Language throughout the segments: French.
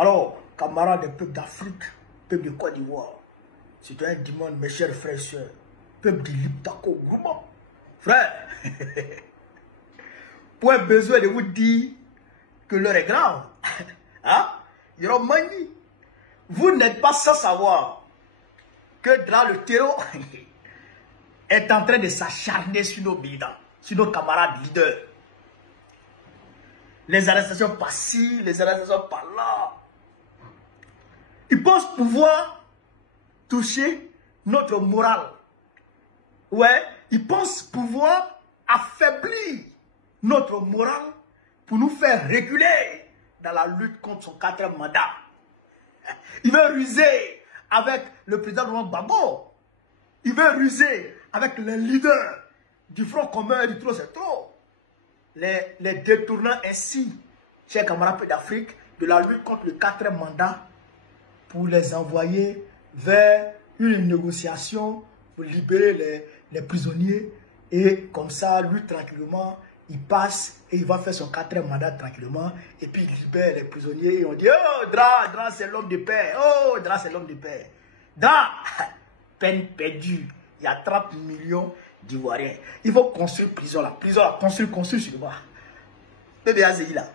Alors, camarades des peuples d'Afrique, peuple de Côte d'Ivoire, citoyens du monde, mes chers frères et sœurs, peuple de l'Iptako, vraiment, frère, point besoin de vous dire que l'heure est grave. Hein? Yoromani, vous n'êtes pas sans savoir que dans le terreau est en train de s'acharner sur nos militants, sur nos camarades leaders. Les arrestations par-ci, les arrestations par-là. Ils pensent pouvoir toucher notre morale. Ouais, ils pensent pouvoir affaiblir notre morale pour nous faire reculer dans la lutte contre son 4e mandat. Il veut ruser avec le président Laurent Gbagbo. Il veut ruser avec les leaders du Front commun du Trop c'est trop. Les détournant ainsi, chers camarades d'Afrique, de la lutte contre le 4e mandat pour les envoyer vers une négociation pour libérer les prisonniers. Et comme ça, lui, tranquillement, il passe et il va faire son 4e mandat tranquillement. Et puis, il libère les prisonniers. Et on dit, oh, Dra, c'est l'homme de paix. Oh, Dra, c'est l'homme de paix. Dra, peine perdue. Il y a 30 millions d'Ivoiriens. Il faut construire prison là. Prison là, construire sur le bas. Bébé Azéhi là,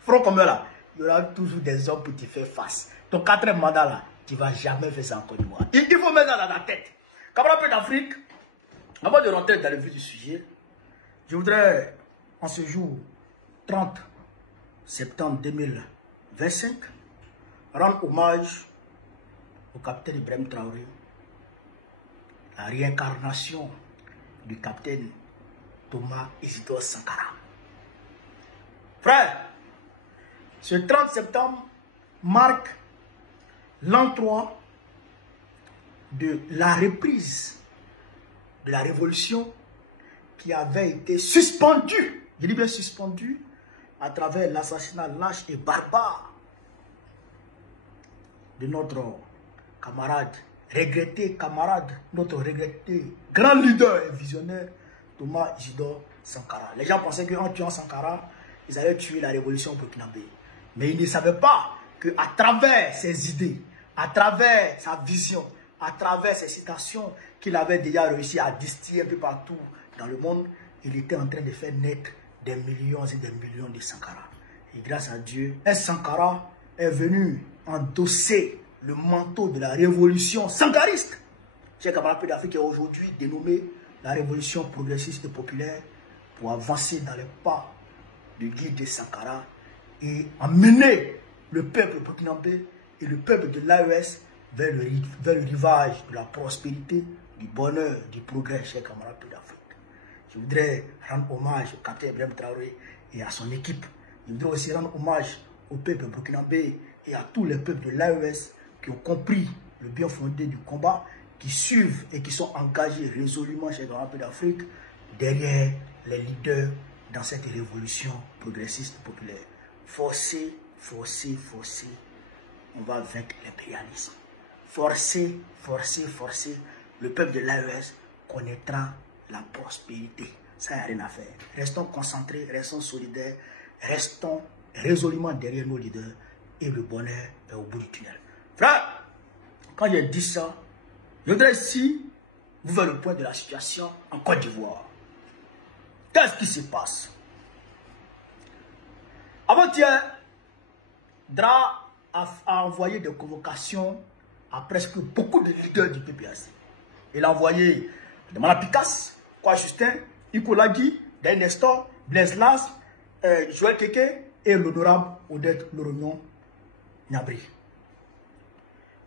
front commun là, il y aura toujours des hommes pour te faire face. Ton 4e mandat là, tu ne vas jamais faire ça en Côte d'Ivoire. Il faut mettre ça dans ta tête. Camarades d'Afrique, avant de rentrer dans le vif du sujet, je voudrais, en ce jour 30 septembre 2025, rendre hommage au capitaine Ibrahim Traoré, la réincarnation du capitaine Thomas Isidore Sankara. Frère, ce 30 septembre marque l'an 3 de la reprise de la révolution qui avait été suspendue, je dis bien suspendue, à travers l'assassinat lâche et barbare de notre camarade, notre regretté grand leader et visionnaire, Thomas Isidore Sankara. Les gens pensaient qu'en tuant Sankara, ils allaient tuer la révolution burkinabé. Mais ils ne savaient pas qu'à travers ses idées, à travers sa vision, à travers ses citations qu'il avait déjà réussi à distiller un peu partout dans le monde, il était en train de faire naître des millions et des millions de Sankara. Et grâce à Dieu, un Sankara est venu endosser le manteau de la révolution sankariste. Chers camarades d'Afrique est aujourd'hui dénommé la révolution progressiste et populaire pour avancer dans les pas du guide de Sankara et emmener le peuple burkinabé et le peuple de l'AES vers le rivage de la prospérité, du bonheur, du progrès, chers camarades d'Afrique. Je voudrais rendre hommage au capitaine Ibrahim Traoré et à son équipe. Je voudrais aussi rendre hommage au peuple burkinabé et à tous les peuples de l'AES qui ont compris le bien fondé du combat, qui suivent et qui sont engagés résolument, chers camarades d'Afrique, derrière les leaders dans cette révolution progressiste populaire. Forcez, forcez, forcez, on va vaincre l'impérialisme. Forcez, forcez, forcez, le peuple de l'AES connaîtra la prospérité. Ça, il n'y a rien à faire. Restons concentrés, restons solidaires, restons résolument derrière nos leaders et le bonheur est au bout du tunnel. Frère, quand j'ai dit ça, je voudrais ici vous faire le point de la situation en Côte d'Ivoire. Qu'est-ce qui se passe? Avant-hier, Dra a envoyé des convocations à presque beaucoup de leaders du PPAC. Il a envoyé Demana Picasse, Kwa Justin, Iko Lagi, Dan Nestor, Blaise Las, Joël Keke et l'honorable Odette Lorognon Nyabri.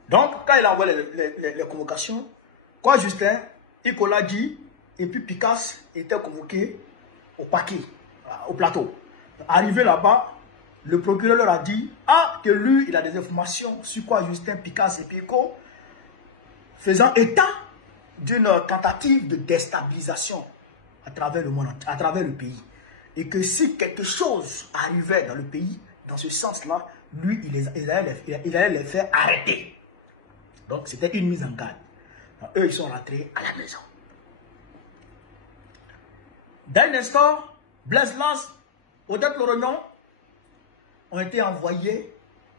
Donc, quand il a envoyé les convocations, Kwa Justin, Iko Lagi et puis Picasse étaient convoqués au paquet, au plateau. Arrivé là-bas, le procureur leur a dit que lui, il a des informations sur quoi Justin, Picasse et Pico, faisant état d'une tentative de déstabilisation à travers le monde, à travers le pays. Et que si quelque chose arrivait dans le pays, dans ce sens-là, lui, il allait les faire arrêter. Donc, c'était une mise en garde. Donc, eux, ils sont rentrés à la maison. D'un instant, Blaise Las, Odette Lorognon ont été envoyés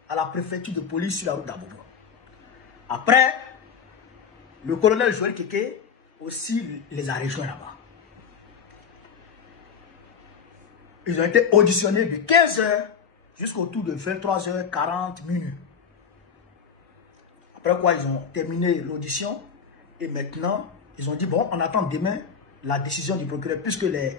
à la préfecture de police sur la route d'Abobo. Après, le colonel Joël Kéké aussi les a rejoints là-bas. Ils ont été auditionnés de 15h jusqu'au tour de 23h40 minutes. Après quoi, ils ont terminé l'audition et maintenant, ils ont dit, bon, on attend demain la décision du procureur puisque les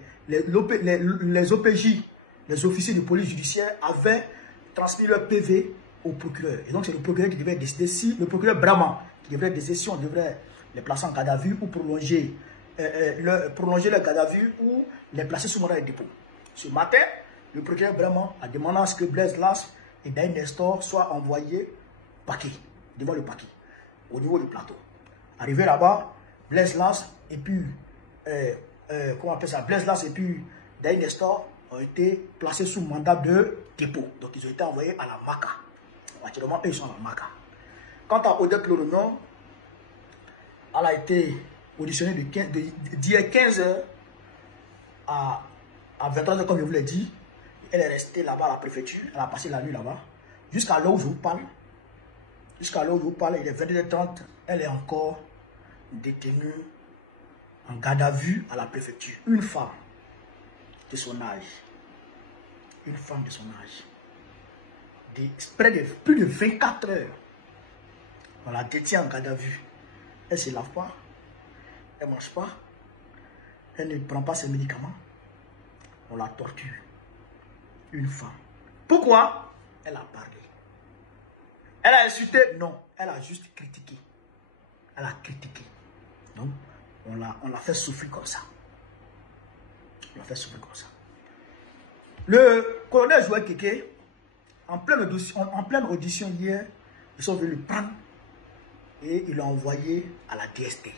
OPJ, les officiers de police judiciaire avaient transmis leur PV au procureur. Et donc, c'est le procureur qui devait décider si, le procureur Brahman, qui devrait décider si on devrait les placer en garde à vue ou prolonger leur garde à vue ou les placer sous mandat de dépôt. Ce matin, le procureur Brahman a demandé à ce que Blaise Las et Daï Nestor soient envoyés paquet, devant le paquet, au niveau du plateau. Arrivé là-bas, Blaise Las et puis, comment on appelle ça, Blaise Las et puis Daï Nestor ont été placés sous mandat de dépôt. Donc, ils ont été envoyés à la MACA. Actuellement, eux, ils sont à la MACA. Quant à Odette Loronon, elle a été auditionnée d'hier 15h à 23h, comme je vous l'ai dit. Elle est restée là-bas à la préfecture. Elle a passé la nuit là-bas. Jusqu'à l'heure où je vous parle. Jusqu'à l'heure où je vous parle, il est 22h30. Elle est encore détenue en garde à vue à la préfecture. Une femme de son âge. Une femme de son âge. Près de plus de 24 heures. On la détient en garde à vue. Elle ne se lave pas. Elle ne mange pas. Elle ne prend pas ses médicaments. On la torture. Une femme. Pourquoi? Elle a parlé. Elle a insulté? Non. Elle a juste critiqué. Elle a critiqué. Donc, on l'a fait souffrir comme ça. On l'a fait souffrir comme ça. Le colonel Joël Kéké, en pleine audition hier, ils sont venus le prendre et ils l'ont envoyé à la DST.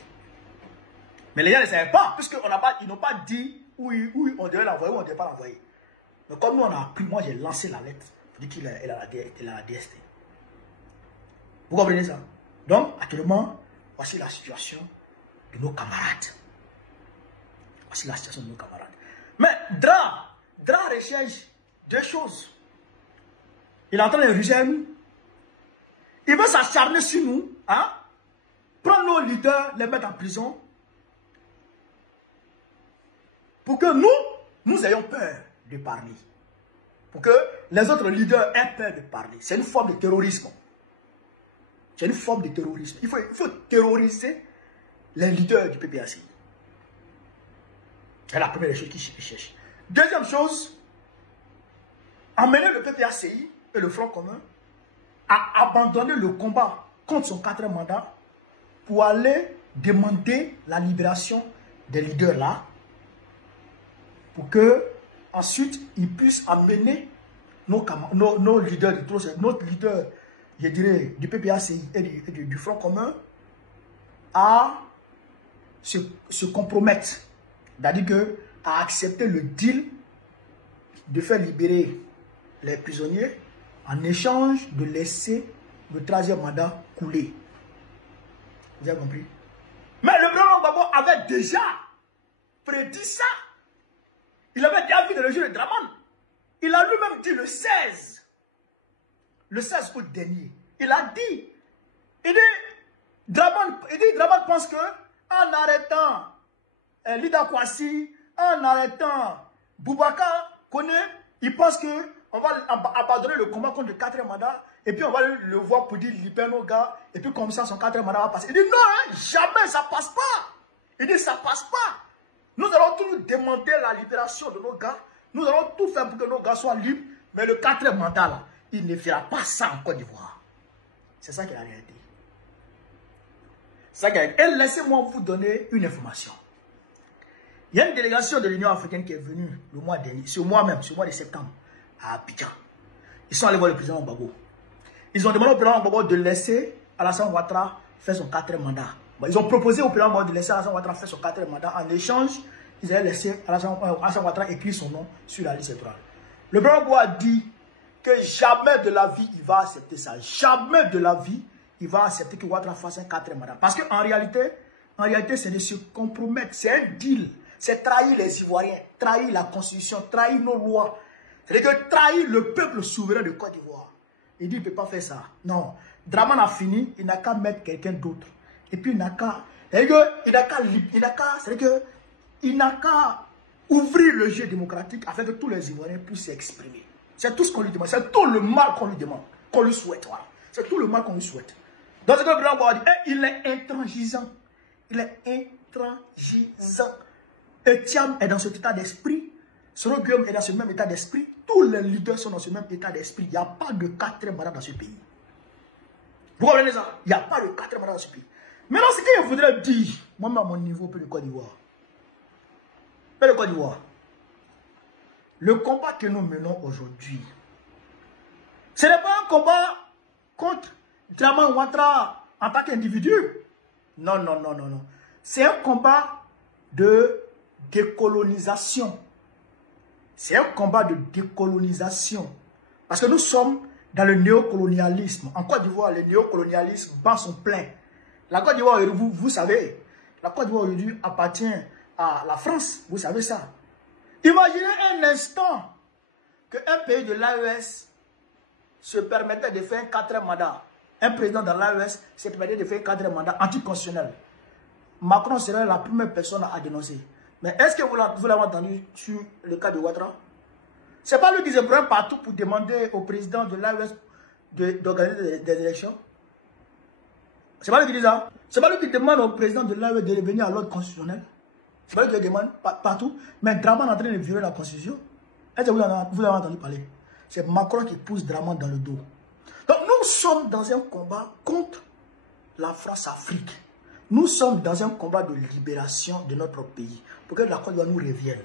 Mais les gens ne savaient pas, puisqu'ils n'ont pas dit où on devait l'envoyer ou on ne devait pas l'envoyer. Mais comme nous on a appris, moi j'ai lancé la lettre pour dire qu'il est à la DST. Vous comprenez ça? Donc, actuellement, voici la situation de nos camarades. Voici la situation de nos camarades. Mais Dra recherche deux choses. Il est en train de ruser à nous. Il veut s'acharner sur nous, hein? Prendre nos leaders, les mettre en prison. Pour que nous ayons peur de parler. Pour que les autres leaders aient peur de parler. C'est une forme de terrorisme. C'est une forme de terrorisme. Il faut terroriser les leaders du PPACI. C'est la première chose qu'ils cherchent. Deuxième chose, emmener le PPACI et le Front commun à abandonner le combat contre son quatrième mandat pour aller demander la libération des leaders là, pour que ensuite ils puissent amener nos leaders, notre leader, je dirais, du PPACI et du Front commun à se compromettre, c'est-à-dire à accepter le deal de faire libérer les prisonniers en échange de laisser le 13e mandat couler. Vous avez compris? Mais le président Gbagbo avait déjà prédit ça. Il avait déjà vu de le jeu de Draman. Il a lui-même dit le 16 août dernier. Il a dit, Draman pense que en arrêtant Lida Kwasi, en arrêtant Boubacar Koné, il pense que on va abandonner le combat contre le 4e mandat et puis on va le voir pour dire libère nos gars et puis comme ça son 4e mandat va passer. Il dit non, hein, jamais ça passe pas. Il dit ça passe pas. Nous allons tout demander la libération de nos gars. Nous allons tout faire pour que nos gars soient libres. Mais le 4e mandat là, il ne fera pas ça en Côte d'Ivoire. C'est ça qui est la réalité. C'est ça qui est la réalité. Et laissez-moi vous donner une information. Il y a une délégation de l'Union africaine qui est venue le mois dernier, ce mois même, ce mois de septembre, à Abidjan. Ils sont allés voir le président Gbagbo. Ils ont demandé au président Gbagbo de laisser Alassane Ouattara faire son 4e mandat. Ils ont proposé au président Gbagbo de laisser Alassane Ouattara faire son 4e mandat. En échange, ils allaient laisser Alassane Ouattara écrire son nom sur la liste électorale. Le président Gbagbo a dit que jamais de la vie il va accepter ça. Jamais de la vie il va accepter que Ouattara fasse un 4e mandat. Parce qu'en réalité, c'est de se compromettre. C'est un deal. C'est trahir les Ivoiriens, trahir la Constitution, trahir nos lois. C'est-à-dire que trahir le peuple souverain de Côte d'Ivoire. Il dit, il ne peut pas faire ça. Non. Draman a fini, il n'a qu'à mettre quelqu'un d'autre. Et puis, il n'a qu'à ouvrir le jeu démocratique afin que tous les Ivoiriens puissent s'exprimer. C'est tout ce qu'on lui demande. C'est tout le mal qu'on lui demande, qu'on lui souhaite. Voilà. C'est tout le mal qu'on lui souhaite. Donc, ce que le président dit, il est intransigeant. Il est intransigeant. Etiam est dans cet état d'esprit. Soro Guillaume est dans ce même état d'esprit. Tous les leaders sont dans ce même état d'esprit. Il n'y a pas de 4e mandat dans ce pays. Vous comprenez ça? Il n'y a pas de 4e mandat dans ce pays. Maintenant, ce qu'il faudrait dire, moi-même à mon niveau, peu de Côte d'Ivoire. Peu de Côte d'Ivoire. Le combat que nous menons aujourd'hui, ce n'est pas un combat contre Draman Ouattara en tant qu'individu. Non, non, non, non, non. C'est un combat de décolonisation. C'est un combat de décolonisation. Parce que nous sommes dans le néocolonialisme. En Côte d'Ivoire, le néocolonialisme bat son plein. La Côte d'Ivoire, vous savez, la Côte d'Ivoire aujourd'hui appartient à la France. Vous savez ça. Imaginez un instant qu'un pays de l'AES se permettait de faire un 4e mandat. Un président de l'AES se permettait de faire un 4e mandat anticonstitutionnel. Macron serait la première personne à dénoncer. Mais est-ce que vous l'avez entendu sur le cas de Ouattara? Ce n'est pas lui qui se prend partout pour demander au président de l'AES d'organiser des élections. C'est pas lui qui dit ça. C'est pas lui qui demande au président de l'AES de revenir à l'ordre constitutionnel. C'est pas lui qui le demande partout. Mais Draman est en train de violer la constitution. Est-ce que vous l'avez entendu parler? C'est Macron qui pousse Draman dans le dos. Donc nous sommes dans un combat contre la France-Afrique. Nous sommes dans un combat de libération de notre pays. Pour que la Côte d'Ivoire nous revienne.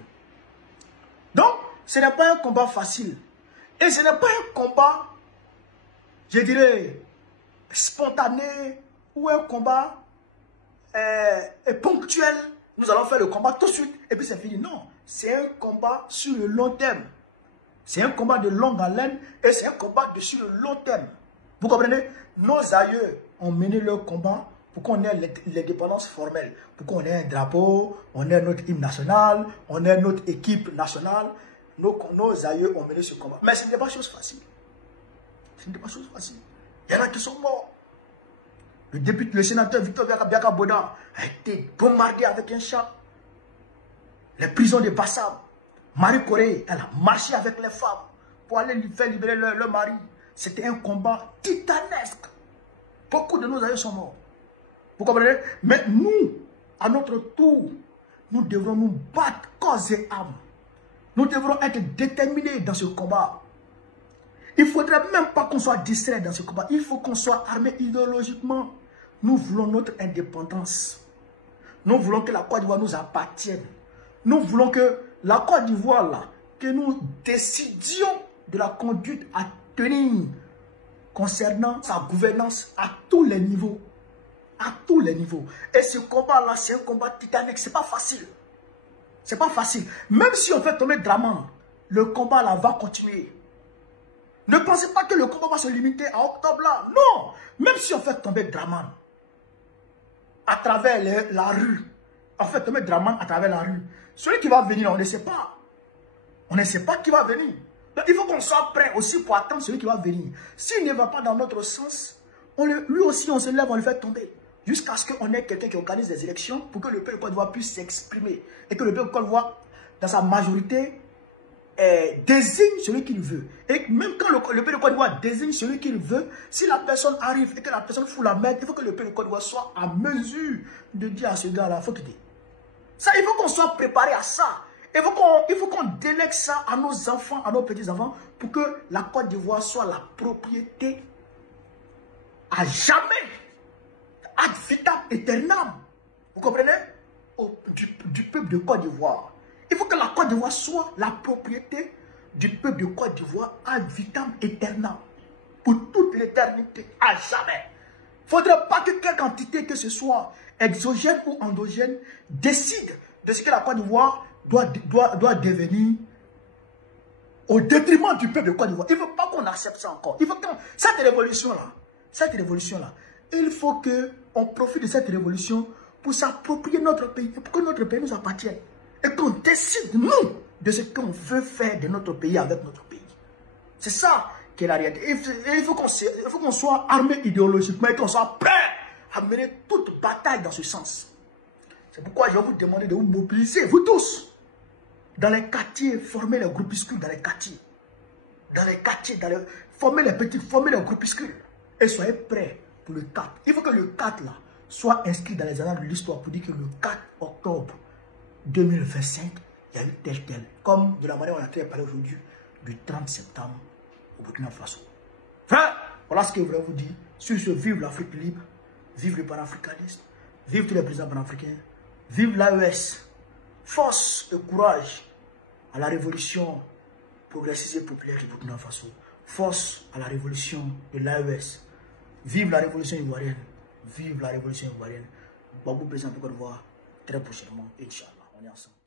Donc, ce n'est pas un combat facile. Et ce n'est pas un combat, je dirais, spontané ou un combat ponctuel. Nous allons faire le combat tout de suite et puis c'est fini. Non, c'est un combat sur le long terme. C'est un combat de longue haleine et c'est un combat sur le long terme. Vous comprenez? Nos aïeux ont mené leur combat pour qu'on ait l'indépendance formelle, pour qu'on ait un drapeau, on ait notre hymne national, on ait notre équipe nationale. Nos aïeux ont mené ce combat. Mais ce n'était pas chose facile. Ce n'était pas chose facile. Il y en a qui sont morts. Le député, le sénateur Victor Biaka Boda a été bombardé avec un char. Les prisons de Bassam. Marie Corée, elle a marché avec les femmes pour aller lui faire libérer leur mari. C'était un combat titanesque. Beaucoup de nos aïeux sont morts. Vous comprenez? Mais nous, à notre tour, nous devrons nous battre corps et âme. Nous devrons être déterminés dans ce combat. Il ne faudrait même pas qu'on soit distrait dans ce combat. Il faut qu'on soit armé idéologiquement. Nous voulons notre indépendance. Nous voulons que la Côte d'Ivoire nous appartienne. Nous voulons que la Côte d'Ivoire, là, que nous décidions de la conduite à tenir concernant sa gouvernance à tous les niveaux. À tous les niveaux. Et ce combat-là, c'est un combat titanique. Ce n'est pas facile. C'est pas facile. Même si on fait tomber Draman, le combat là va continuer. Ne pensez pas que le combat va se limiter à octobre là. Non. Même si on fait tomber Draman à travers la rue, on fait tomber Draman à travers la rue. Celui qui va venir, on ne sait pas. On ne sait pas qui va venir. Donc il faut qu'on soit prêt aussi pour attendre celui qui va venir. S'il ne va pas dans notre sens, lui aussi on se lève, on le fait tomber. Jusqu'à ce qu'on ait quelqu'un qui organise des élections pour que le peuple de Côte d'Ivoire puisse s'exprimer. Et que le peuple de Côte d'Ivoire, dans sa majorité, désigne celui qu'il veut. Et même quand le peuple de Côte d'Ivoire désigne celui qu'il veut, si la personne arrive et que la personne fout la merde, il faut que le peuple de Côte d'Ivoire soit à mesure de dire à ce gars-là, il faut qu'il dise. Ça, il faut qu'on soit préparé à ça. Il faut qu'on délègue ça à nos enfants, à nos petits-enfants, pour que la Côte d'Ivoire soit la propriété à jamais. Ad vitam aeternam. Vous comprenez? Du peuple de Côte d'Ivoire. Il faut que la Côte d'Ivoire soit la propriété du peuple de Côte d'Ivoire ad vitam aeternam. Pour toute l'éternité, à jamais. Il ne faudrait pas que quelque entité que ce soit, exogène ou endogène, décide de ce que la Côte d'Ivoire doit devenir au détriment du peuple de Côte d'Ivoire. Il ne faut pas qu'on accepte ça encore. Il faut que cette révolution-là, il faut qu'on profite de cette révolution pour s'approprier notre pays et pour que notre pays nous appartienne. Et qu'on décide, nous, de ce qu'on veut faire de notre pays avec notre pays. C'est ça qui est la réalité. Il faut qu'on soit armé idéologiquement et qu'on soit prêt à mener toute bataille dans ce sens. C'est pourquoi je vais vous demander de vous mobiliser, vous tous, dans les quartiers, former les groupuscules dans les quartiers. Dans les quartiers, former les petits, former les groupuscules. Et soyez prêts pour le 4. Il faut que le 4 là soit inscrit dans les annales de l'histoire pour dire que le 4 octobre 2025, il y a eu tel. Comme de la manière dont on a très parlé aujourd'hui, du 30 septembre au Burkina Faso. Frère, voilà ce que je voulais vous dire. Sur ce, vive l'Afrique libre, vive le panafricanisme, vive tous les présidents panafricains, vive l'AES. Force et courage à la révolution progressiste et populaire du Burkina Faso. Force à la révolution de l'AES. Vive la révolution ivoirienne. Vive la révolution ivoirienne. Babou président de Côte d'Ivoire très prochainement, Inch'Allah. On est ensemble.